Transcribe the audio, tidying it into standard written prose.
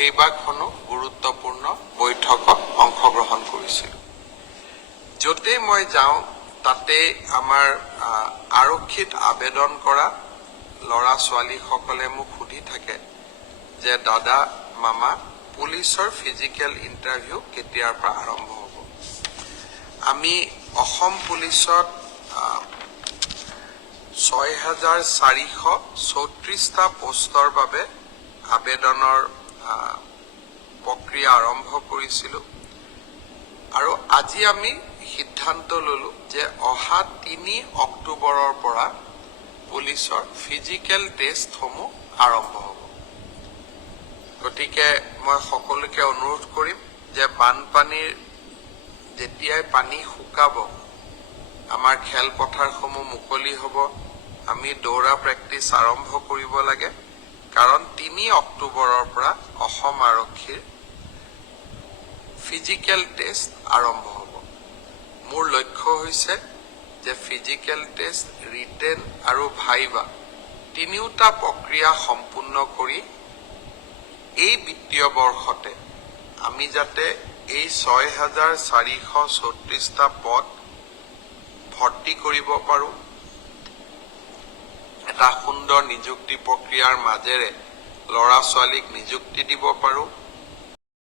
কেইবাখনো গুৰুত্বপূৰ্ণ বৈঠকত অংশগ্ৰহণ কৰিছিলোঁ। য'তেই মই যাওঁ তাতে আমাৰ আৰক্ষীত আবেদন কৰা ল'ৰা ছোৱালীসকলে মোক সুধি থাকে যে দাদা মামা পুলিচৰ ফিজিকেল ইণ্টাৰভিউ কেতিয়াৰ পৰা আৰম্ভ হ'ব। আমি অসম পুলিচত 6,434টা পোষ্টৰ বাবে আবেদনৰ প্ৰক্ৰিয়া আৰম্ভ কৰিছিলোঁ আৰু আজি আমি সিদ্ধান্ত ললো যে অহা 3 অক্টোবৰৰ পৰা পুলিচৰ ফিজিকেল টেষ্টসমূহ আৰম্ভ হ'ব। গতিকে মই সকলোকে অনুৰোধ কৰিম যে বানপানীৰ যেতিয়াই পানী শুকাব আমাৰ খেলপথাৰসমূহ মুকলি হ'ব, আমি দৌৰা প্ৰেক্টিছ আৰম্ভ কৰিব লাগে, কাৰণ 3 অক্টোবৰৰ পৰা অসম আৰক্ষীৰ ফিজিকেল টেষ্ট আৰম্ভ হ'ব। মোৰ লক্ষ্য হৈছে যে ফিজিকেল টেষ্ট, ৰিটেন আৰু ভাইভা তিনিওটা প্ৰক্ৰিয়া সম্পূৰ্ণ কৰি এই বিত্তীয় বৰ্ষতে আমি যাতে এই 6,434টা পদ ভৰ্তি কৰিব পাৰোঁ, এটা সুন্দৰ নিযুক্তি প্ৰক্ৰিয়াৰ মাজেৰে ল'ৰা ছোৱালীক নিযুক্তি দিব পাৰোঁ